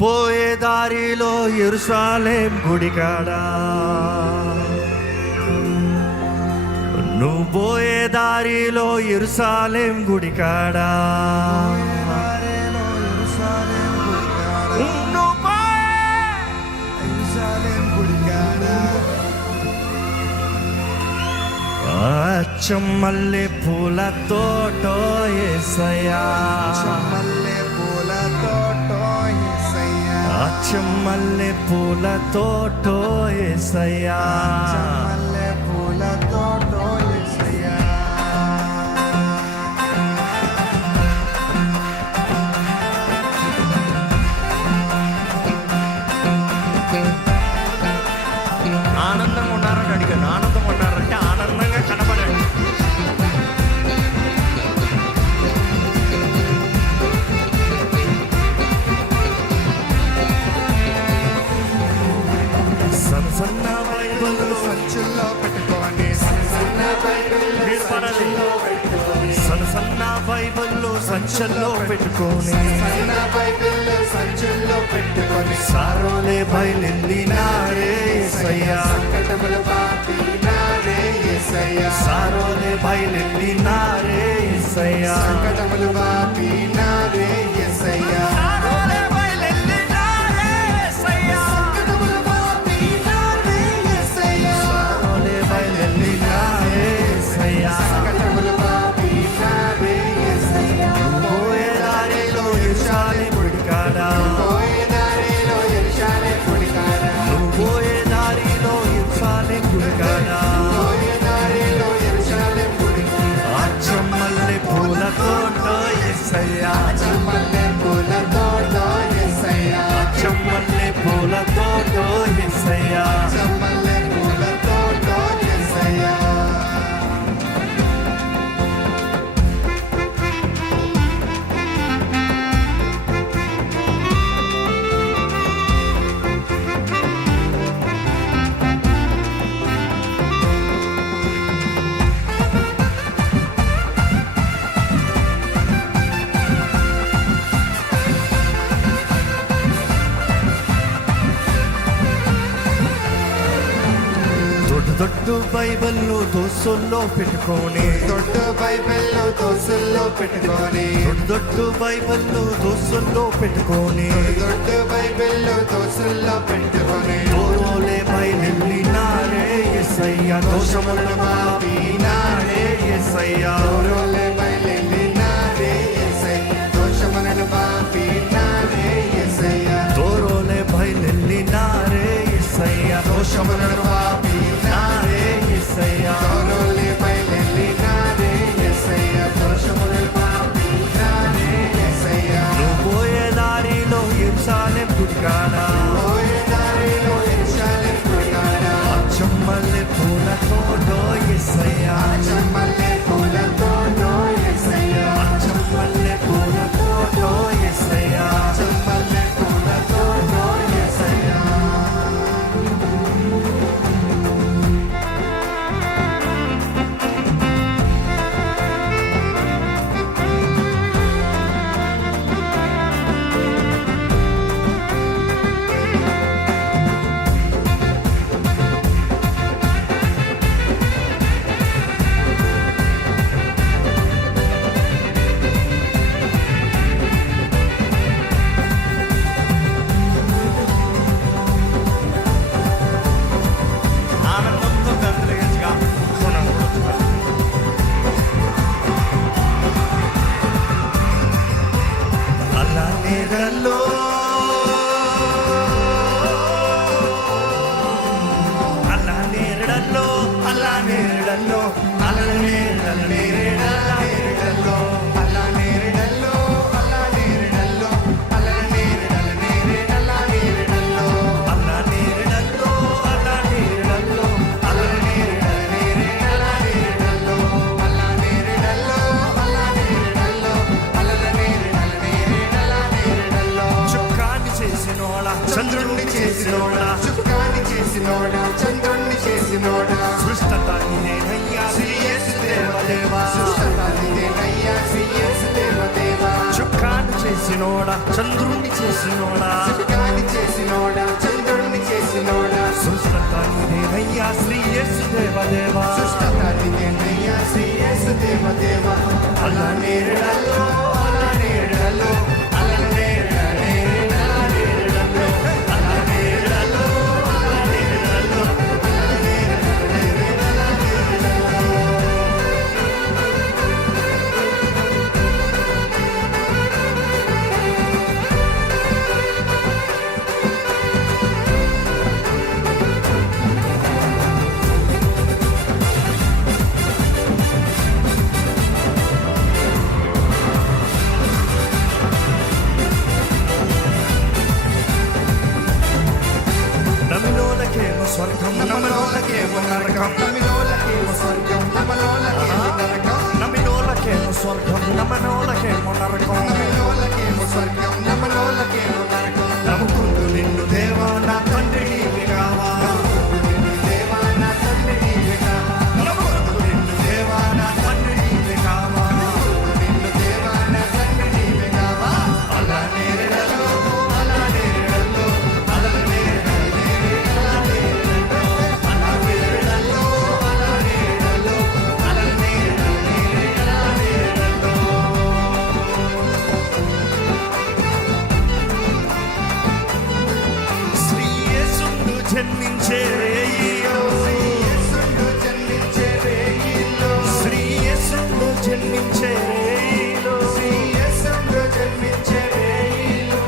పోయే దారిలో యెరూషలేం గుడికాడా, నువ్వు పోయే దారిలో యెరూషలేం గుడికాడా, చెమ్మల్లె పూల తోటో యేసయ్యా, చెమ్మల్లె పూల తోటో యేసయ్యా, చెమ్మల్లె పూల తోటో యేసయ్యా, చెమ్మల్లె పూల తోటో యేసయ్యా. ఆనందంగా ఉన్నారని అడిగాను. ఆనందంగా ఉన్నారంటే ఆనందంగా కనబడండి. సన్న బైబిల్ సంచుల్లో పెట్టుకోండి, సన్న బైబిల్ సంచుల్లో పెట్టుకొని, సన్న బైబిల్ సంచుల్లో పెట్టుకొని, సారోలే బయలెల్లినారే యేసయ్యా, సంకటములు బాపినారే యేసయ్యా, సారోలే బయలెల్లినారే యేసయ్యా, సంకటములు బాపినారే యేసయ్యా, సారోలే బయలెల్లినారే యేసయ్యా, సంకటములు బాపినారే యేసయ్యా, సారోలే బయలెల్లినారే యేసయ్యా, సంకటములు బాపినారే యేసయ్యా. పోయే దారిలో యెరూషలేం గుడికాడా, పోయే దారిలో యెరూషలేం గుడికాడా, నువ్వు పోయే దారిలో యెరూషలేం గుడికాడా, పోయే దారిలో యెరూషలేం గుడికాడా, చెమ్మల్లె పూల తోటో యేసయ్యా, చెమ్మల్లె పూల తోటో యేసయ్యా, చెమ్మల్లె పూల తోటో యేసయ్యా, చెమ్మల్లె పూల తోటో యేసయ్యా. దొడ్డు బైబిల్లో దోసుల్లో పెట్టుకొని, దొడ్డ బైబిల్లో దోసుల్లో పెట్టుకొని, దొడ్డు బైబిల్లో దోసుల్లో పెట్టుకొని, దొడ్డ బైబిల్లో దోసుల్లో పెట్టుకొని, దూరోలే బయలెల్లినారే యేసయ్యా, దోషములను మాపినారే యేసయ్యా, దూరోలే బయలెల్లినారే యేసయ్యా, దోషములను బాపినారే యేసయ్యా, దూరోలే బయలెల్లినారే యేసయ్యా, దోషములను మాపినారే యేసయ్యా, దూరోలే బయలెల్లినారే యేసయ్యా, దోషములను బాపినారే యేసయ్యా, నువ్వు పోయే దారిలో యెరూషలేం గుడికాడా, పోయే దారిలో యెరూషలేం గుడికాడా, చెమ్మల్లె పూల తోటో యేసయ్యా, చెమ్మల్లె పూల తోటో యేసయ్యా, చెమ్మల్లె పూల తోటో యేసయ్యా, చెమ్మల్లె పూల తోటో యేసయ్యా. ఆనందంతో గంతులేయచ్చుగా అలా నీడల్లో అలా నీడల్లో అలా నీడల్లో అలా నీడల్లో నేరేడల్లో అలా నేరేడల్లో అలా నేరేడల్లో అలా నేరేడల్ల నేరేడల్ల నేరేడల్లో అలా నీడల్లో అలా నీడల్లో అలా నేరేడల్ల నేరేడల్ల నేరేడల్లో అలా నేరేడల్లో అలా నేరేడల్లో అలా నేరేడల్ల నేరేడల్ల నేరేడల్లో చుక్కాన్ని చేసినోడా చంద్రుణ్ణి చేసినోడా చుక్కాని చేసినోడా చంద్రుణ్ణి చేసినోడా సృష్టత నేనయ్యా శ్రీ యేసు దేవదేవా సుష్టత నీదేనయ్యా శ్రీ యేసు దేవదేవా చుక్కాన్ని చేసి చేసినోడా చంద్రుణ్ణి చేసినోడా గాలి చేసినోడా చంద్రుణ్ణి చేసినోడా సృష్టంతా నీదేనయ్యా శ్రీ యేసు దేవదేవా సృష్టత నీదేనయ్యా శ్రీ యేసు దేవదేవా అల్లా నేరడల్లో అల్లా నేరడల్లో అల్లా నేరడల్లో అల్లా నేరడల్లో అల్లా నేరడల్లో నమిలోలకేమో స్వర్గం నమలోలకేమో నరకం నమిలోలకేమో స్వర్గం నమలోలకేమో నరకం నమిలోలకేమో స్వర్గం నమనోలకేమో నరకం నమిలోలకేమో స్వర్గం నమలోలకేమో నరకం నమ్ముకుంటూ నిన్ను దేవా నా తండ్రి నీవే కావా దేవా నా తండ్రి నీవే కావా నమ్ముకుంటూ నిన్ను దేవా నా తండ్రి నీవే కావా నిన్ను దేవా నా తండ్రి నీవే కావా అల్లా నేరడల్లో అల్లా నేరడల్లో అల్లా నేరడల్లో అల్లా నేరడల్లో అల్లా నేరడల్లో అల్లా నేరడల్లో శ్రీ యేసును జన్మించే రేయిలో యేసును జన్మించే రేయిలో శ్రీ యేసును జన్మించే రేయిలో యేసును జన్మించే రేయిలో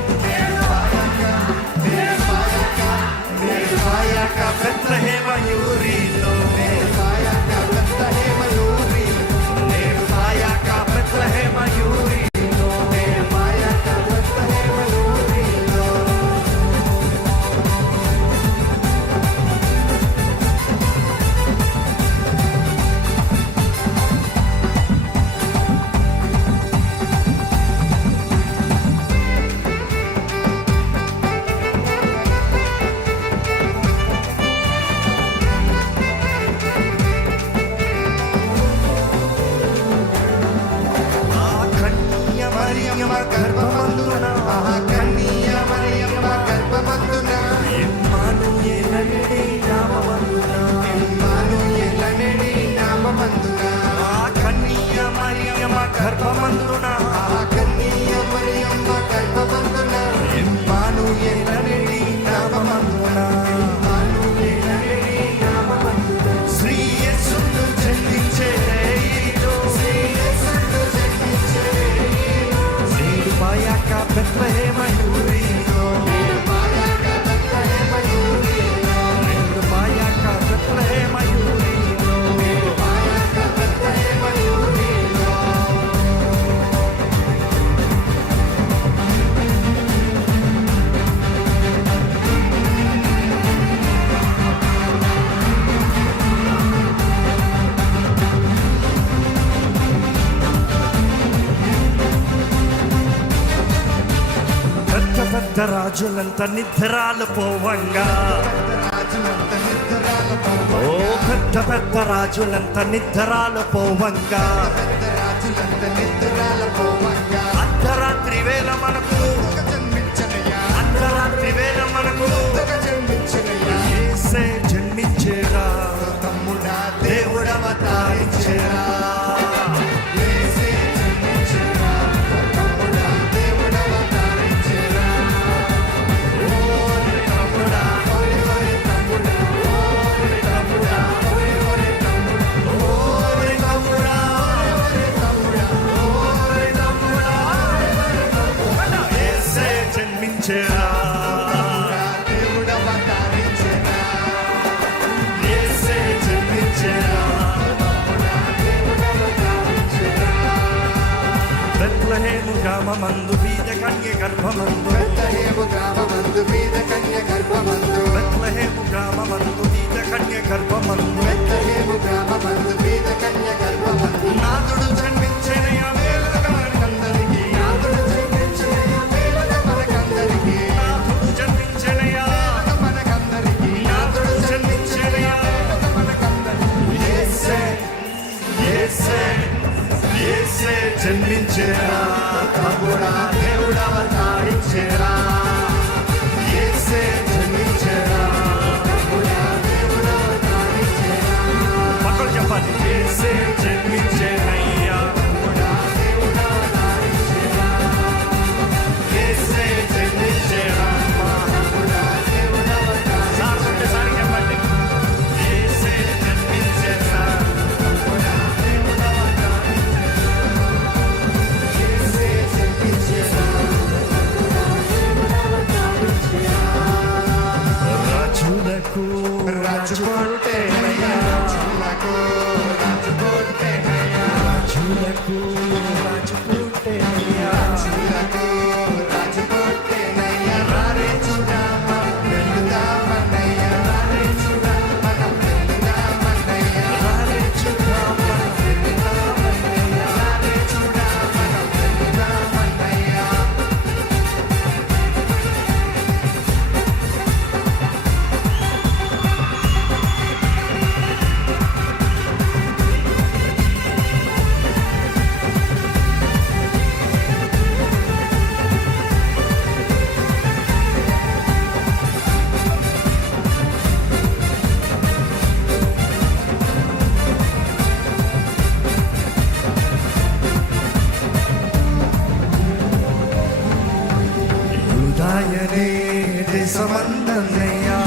నిర్భయక బెత్లెహేమ యూరిలో నిర్భయక బెత్లెహేమ యూరిలో నిర్భయక బెత్లెహేమ యూరిలో నిర్భయక బెత్లెహేమ యూరిలో ఆ కన్య మరియమ్మ గర్భమందున కన్య మరియమ్మ గర్భమందున ఇమ్మానుయేలనే నామమందున ఇమ్మానుయేలనే నామమందున ఆ కన్య మరియమ్మ గర్భమందున కన్య మరియమ్మ గర్భమందున ఇమ్మానుయేలనే నామమందున ఇమ్మానుయేలనే నామమందున శ్రీ యేసును జన్మించే రేయిలో యేసును జన్మించే రేయిలో నిర్భయక బెత్లెహేమ యూరిలో నిర్భయక బెత్లెహేమ యూరిలో నిర్భయక బెత్లెహేమ యూరిలో నిర్భయక బెత్లెహేమ యూరిలో పెద్ద పెద్ద రాజులంత నిద్రాలు పోవంగా రాజులంత నిద్రలతో ఓ పెద్ద పెద్ద రాజులంత నిద్రాలు పోవంగా రాజులంత నిద్రలతో వంగా అర్ధరాత్రి వేళ మనకు జన్మించనయ్యా అర్ధరాత్రి వేళ మనకు జన్మించనయ్యా యేసే జన్మించేరా తమ్ముడా దేవుడవతారించేరా యేసే జన్మించరా తమ్ముడా దేవుడవతారించరా ఓరి తమ్ముడా ఓరి తమ్ముడా ఓరి తమ్ముడా ఓరి తమ్ముడా ఓరి తమ్ముడా ఓరి తమ్ముడా ఓరి తమ్ముడా యేసే జన్మించేరా దేవుడవతారించరా యేసే జన్మించేరా బెత్లెహేము గ్రామమందు బీద కన్య గర్భమందు బెత్లెహేము గ్రామమందు బీద కన్య గర్భమందు బెత్లెహేము గ్రామమందు బీద కన్య గర్భమందు బెత్లెహేము గ్రామమందు బీద కన్య గర్భమందు నాదుడు జన్మించెనయ్యా వేలుగా మనకందరికీ నాథుడు జన్మించెనయ్యా వేలుగా మనకందరికీ నాదుడు జన్మించెనయ్యా మనకందరికీ నాదుడు జన్మించెనయ్యా మనకందరికీ యేసే యేసే యేసే జన్మించెరా తమ్ముడా దేవుడవ ఆయనే దేశమందన్నయ్యా